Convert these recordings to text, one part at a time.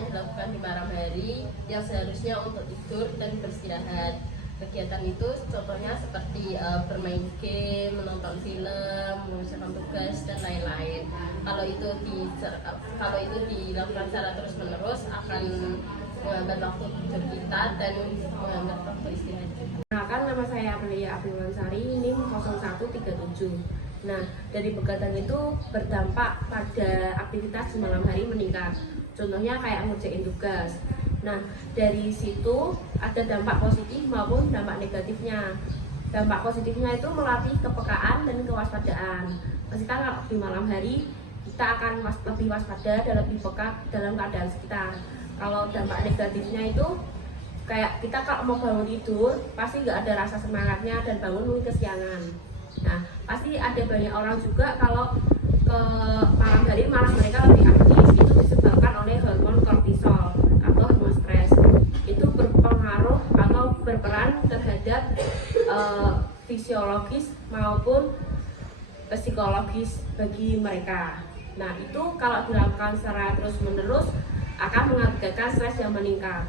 yang dilakukan di malam hari yang seharusnya untuk tidur dan beristirahat. Kegiatan itu contohnya seperti bermain game, menonton film, mengerjakan tugas dan lain-lain. Kalau itu dilakukan secara terus-menerus akan menghambat waktu tidur kita dan menghambat waktu istirahat juga. Kenalkan, nama saya Amelia Abdulmansari, NIM 0137. Nah, dari begadang itu berdampak pada aktivitas di malam hari meningkat. Contohnya kayak ngerjain tugas. Nah, dari situ ada dampak positif maupun dampak negatifnya. Dampak positifnya itu melatih kepekaan dan kewaspadaan. Kita kalau di malam hari kita akan lebih waspada dan lebih peka dalam keadaan sekitar. Kalau dampak negatifnya itu kayak kita kalau mau bangun tidur pasti nggak ada rasa semangatnya dan bangun mungkin kesiangan. Nah, pasti ada banyak orang juga kalau ke malam hari malah mereka lebih aktif. Itu disebabkan oleh hormon kortisol atau hormon stres. Itu berpengaruh atau berperan terhadap fisiologis maupun psikologis bagi mereka. Nah, itu kalau dilakukan secara terus-menerus akan mengakibatkan stres yang meningkat.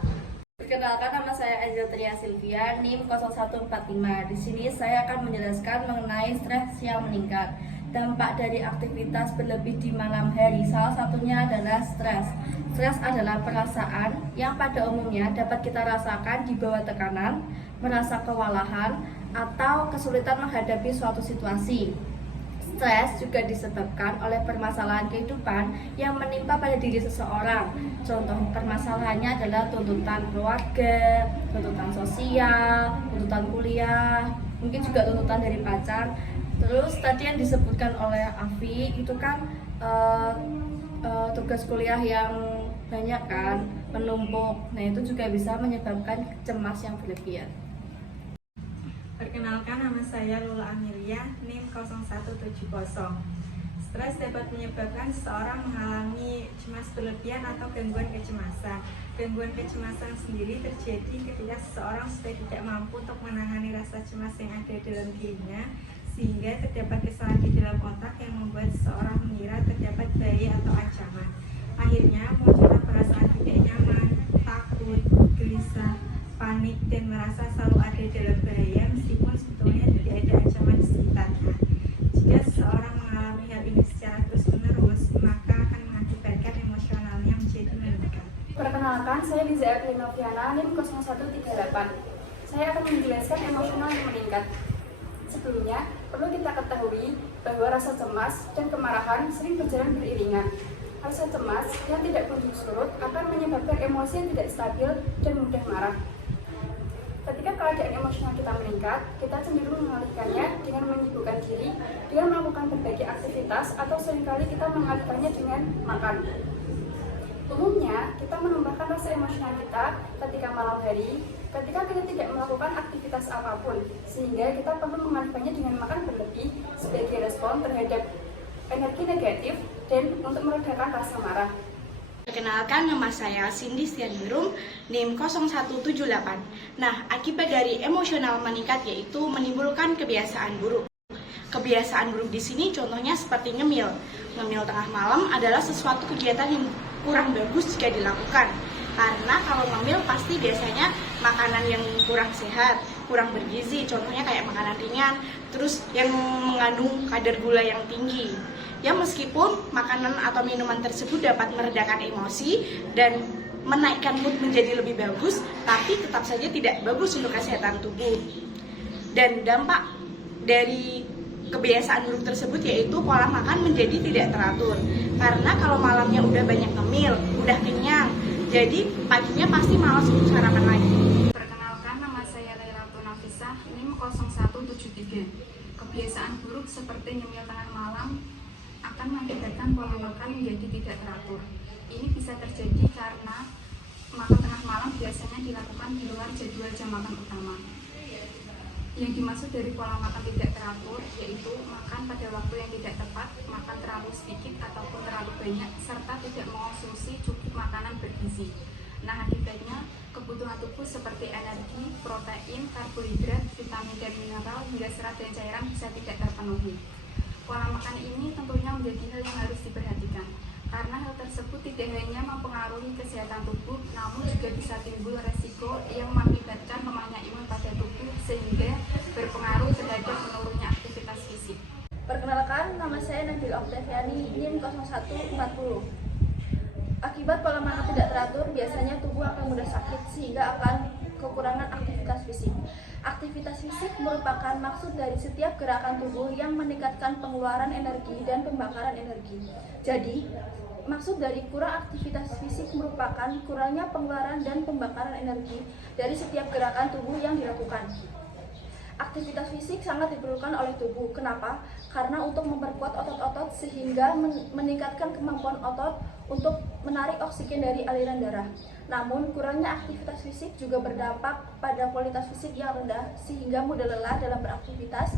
Perkenalkan, nama saya Angel Tria Silvia, NIM 0145. Di sini saya akan menjelaskan mengenai stres yang meningkat. Dampak dari aktivitas berlebih di malam hari, salah satunya adalah stres. Stres adalah perasaan yang pada umumnya dapat kita rasakan di bawah tekanan, merasa kewalahan, atau kesulitan menghadapi suatu situasi. Stres juga disebabkan oleh permasalahan kehidupan yang menimpa pada diri seseorang. Contoh permasalahannya adalah tuntutan keluarga, tuntutan sosial, tuntutan kuliah, mungkin juga tuntutan dari pacar. Terus tadi yang disebutkan oleh Afi itu kan tugas kuliah yang banyak kan, menumpuk. Nah, itu juga bisa menyebabkan cemas yang berlebihan. Perkenalkan, nama saya Lula Amelia, NIM 0170. Stres dapat menyebabkan seseorang mengalami cemas berlebihan atau gangguan kecemasan. Gangguan kecemasan sendiri terjadi ketika seseorang sudah tidak mampu untuk menangani rasa cemas yang ada dalam dirinya, sehingga terdapat kesalahan di dalam otak yang membuat seseorang mengira terdapat bahaya atau ancaman. Akhirnya muncullah perasaan tidak nyaman, takut, gelisah, panik, dan merasa selalu ada dalam bahaya meskipun sebetulnya tidak ada ancaman di sekitarnya. Jika seseorang mengalami hal ini secara terus-menerus, maka akan mengakibatkan emosionalnya menjadi meningkat. Perkenalkan, saya Liza Noviana, NIM 0138. Saya akan menjelaskan emosional yang meningkat. Sebelumnya, perlu kita ketahui bahwa rasa cemas dan kemarahan sering berjalan beriringan. Rasa cemas yang tidak kunjung surut akan menyebabkan emosi yang tidak stabil dan mudah marah. Ketika keadaan emosional kita meningkat, kita cenderung mengalihkannya dengan menyibukkan diri, dengan melakukan berbagai aktivitas, atau seringkali kita mengalihkannya dengan makan. Umumnya, kita menambahkan rasa emosional kita ketika malam hari, ketika kita tidak melakukan aktivitas apapun, sehingga kita perlu mengalihkannya dengan makan berlebih sebagai respon terhadap energi negatif dan untuk meredakan rasa marah. Perkenalkan, nama saya Cindy Stianirum, NIM 0178. Nah, akibat dari emosional meningkat yaitu menimbulkan kebiasaan buruk. Kebiasaan buruk di sini contohnya seperti ngemil. Ngemil tengah malam adalah sesuatu kegiatan yang kurang bagus jika dilakukan. Karena kalau ngemil pasti biasanya makanan yang kurang sehat, kurang bergizi, contohnya kayak makanan ringan, terus yang mengandung kadar gula yang tinggi. Ya, meskipun makanan atau minuman tersebut dapat meredakan emosi dan menaikkan mood menjadi lebih bagus, tapi tetap saja tidak bagus untuk kesehatan tubuh. Dan dampak dari kebiasaan buruk tersebut yaitu pola makan menjadi tidak teratur. Karena kalau malamnya udah banyak ngemil, udah kenyang, jadi paginya pasti malas untuk sarapan lagi. Perkenalkan, nama saya Laila Nafisah, NIM 0173. Kebiasaan buruk seperti nyemil tengah malam akan mengakibatkan pola makan menjadi tidak teratur. Ini bisa terjadi karena makan tengah malam biasanya dilakukan di luar jadwal jam makan utama. Yang dimaksud dari pola makan tidak teratur yaitu makan pada waktu yang tidak tepat, makan terlalu sedikit ataupun terlalu banyak, serta tidak mengonsumsi cukup makanan bergizi. Nah, akibatnya kebutuhan tubuh seperti energi, protein, karbohidrat, vitamin dan mineral hingga serat dan cairan bisa tidak terpenuhi. Pola makan ini tentunya menjadi hal yang harus diperhatikan, karena hal tersebut tidak hanya mempengaruhi kesehatan tubuh, namun juga bisa timbul resiko yang mengakibatkan lemahnya imun pada tubuh sehingga berpengaruh terhadap menurunnya aktivitas fisik. Perkenalkan, nama saya Nabil Oktaviani, NIM 0140. Akibat pola makan tidak teratur, biasanya tubuh akan mudah sakit sehingga akan kekurangan aktivitas fisik. Aktivitas fisik merupakan maksud dari setiap gerakan tubuh yang meningkatkan pengeluaran energi dan pembakaran energi. Jadi, maksud dari kurang aktivitas fisik merupakan kurangnya pengeluaran dan pembakaran energi dari setiap gerakan tubuh yang dilakukan. Aktivitas fisik sangat diperlukan oleh tubuh. Kenapa? Karena untuk memperkuat otot-otot sehingga meningkatkan kemampuan otot untuk menarik oksigen dari aliran darah. Namun, kurangnya aktivitas fisik juga berdampak pada kualitas fisik yang rendah sehingga mudah lelah dalam beraktivitas,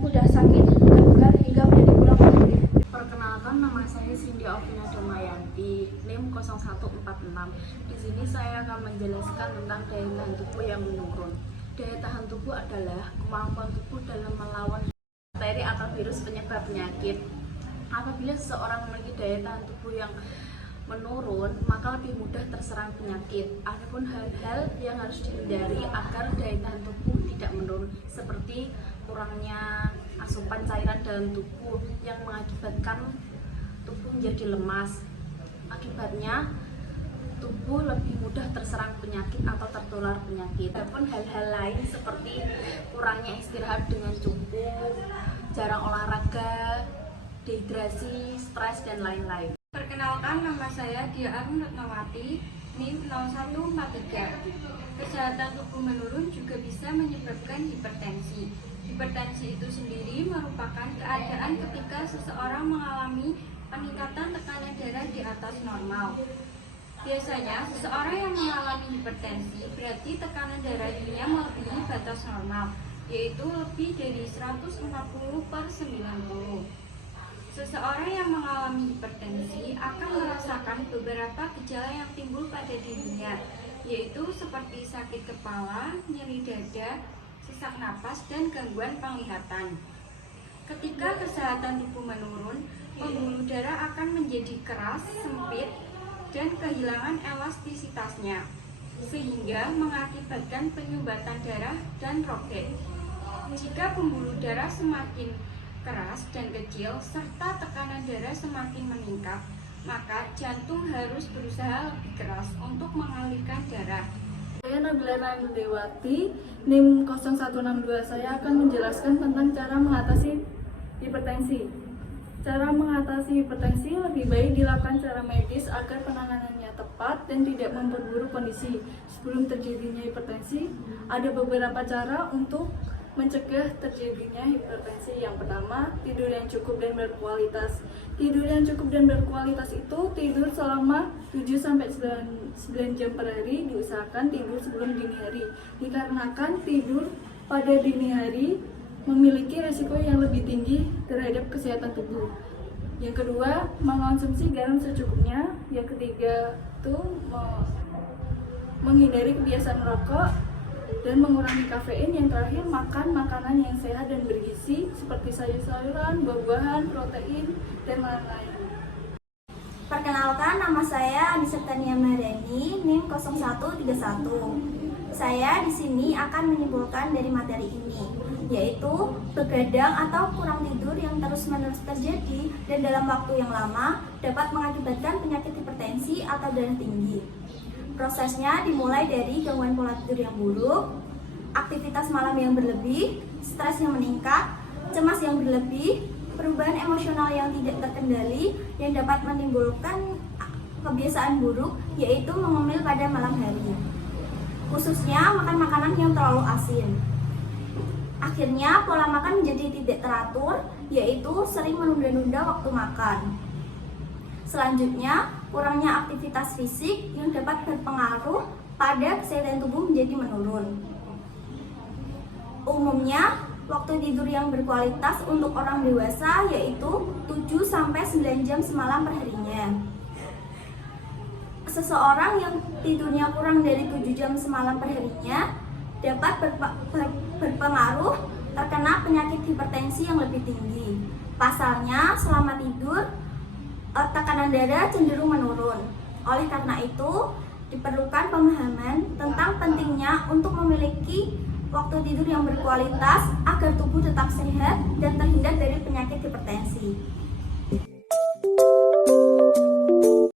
mudah sakit, bukan hingga menjadi kurang produktif. Perkenalkan, nama saya Cindy Alvina Damayanti, NIM 0146. Di sini saya akan menjelaskan tentang daya tahan tubuh yang menurun. Daya tahan tubuh adalah kemampuan tubuh dalam melawan bakteri atau virus penyebab penyakit. Apabila seseorang memiliki daya tahan tubuh yang menurun, maka lebih mudah terserang penyakit. Adapun hal-hal yang harus dihindari agar daya tahan tubuh tidak menurun, seperti kurangnya asupan cairan dalam tubuh yang mengakibatkan tubuh menjadi lemas. Akibatnya tubuh lebih mudah terserang penyakit atau tertular penyakit. Adapun hal-hal lain seperti kurangnya istirahat dengan cukup, jarang olahraga, dehidrasi, stres, dan lain-lain. Perkenalkan, nama saya Dia Arun Retnawati, NIM 0143. Kesehatan tubuh menurun juga bisa menyebabkan hipertensi. Hipertensi itu sendiri merupakan keadaan ketika seseorang mengalami peningkatan tekanan darah di atas normal. Biasanya, seseorang yang mengalami hipertensi berarti tekanan darah dirinya melebihi batas normal, yaitu lebih dari 150/90. Seseorang yang mengalami hipertensi akan merasakan beberapa gejala yang timbul pada dirinya, yaitu seperti sakit kepala, nyeri dada, sesak napas, dan gangguan penglihatan. Ketika kesehatan tubuh menurun, pembuluh darah akan menjadi keras, sempit, dan kehilangan elastisitasnya, sehingga mengakibatkan penyumbatan darah dan robek. Jika pembuluh darah semakin keras dan kecil, serta tekanan darah semakin meningkat, maka jantung harus berusaha lebih keras untuk mengalirkan darah. Saya Nabila Nandewati, NIM 0162. Saya akan menjelaskan tentang cara mengatasi hipertensi. Cara mengatasi hipertensi lebih baik dilakukan secara medis agar penanganannya tepat dan tidak memperburuk kondisi. Sebelum terjadinya hipertensi, ada beberapa cara untuk mencegah terjadinya hipertensi. Yang pertama, tidur yang cukup dan berkualitas. Tidur yang cukup dan berkualitas itu tidur selama 7-9 jam per hari, diusahakan tidur sebelum dini hari. Dikarenakan tidur pada dini hari memiliki resiko yang lebih tinggi terhadap kesehatan tubuh. Yang kedua, mengonsumsi garam secukupnya. Yang ketiga, menghindari kebiasaan merokok dan mengurangi kafein. Yang terakhir, makan makanan yang sehat dan bergizi seperti sayur-sayuran, buah-buahan, protein, dan lain-lain. Perkenalkan, nama saya Anissa Tania Mariani, NIM 0131. Saya di sini akan menyimpulkan dari materi ini, yaitu begadang atau kurang tidur yang terus-menerus terjadi dan dalam waktu yang lama dapat mengakibatkan penyakit hipertensi atau darah tinggi. Prosesnya dimulai dari gangguan pola tidur yang buruk, aktivitas malam yang berlebih, stres yang meningkat, cemas yang berlebih, perubahan emosional yang tidak terkendali yang dapat menimbulkan kebiasaan buruk, yaitu mengemil pada malam hari, khususnya makan makanan yang terlalu asin. Akhirnya pola makan menjadi tidak teratur, yaitu sering menunda-nunda waktu makan. Selanjutnya, kurangnya aktivitas fisik yang dapat berpengaruh pada kesehatan tubuh menjadi menurun. Umumnya, waktu tidur yang berkualitas untuk orang dewasa yaitu 7-9 jam semalam perharinya. Seseorang yang tidurnya kurang dari 7 jam semalam perharinya dapat berpengaruh terkena penyakit hipertensi yang lebih tinggi. Pasalnya, selama tidur, tekanan darah cenderung menurun. Oleh karena itu, diperlukan pemahaman tentang pentingnya untuk memiliki waktu tidur yang berkualitas agar tubuh tetap sehat dan terhindar dari penyakit hipertensi.